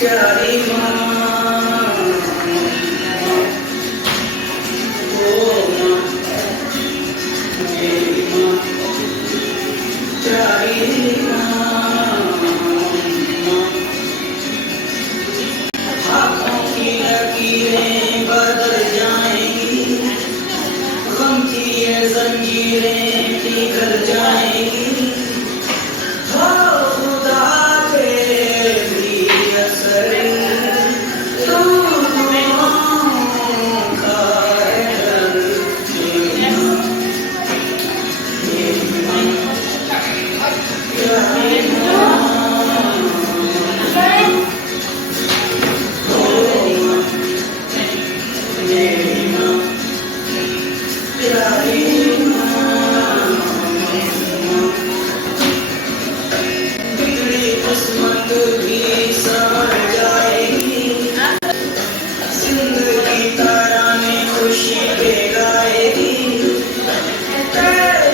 प्यारी माँ, ओ माँ, मेरी माँ, प्यारी माँ, हाथों की लकीरें बदल जाएंगी, गम की ये जंजीरें पिघल जाएंगी। हो खुदा तेरी असर तू दुआओं का है मेरी माँ, मेरी माँ, प्यारी माँ, ओ माँ, मेरी माँ, प्यारी माँ, बिगड़ी किस्मत भी संवर जाएगी, जिंदगी तराने खुशी पे गाएगी। तेरे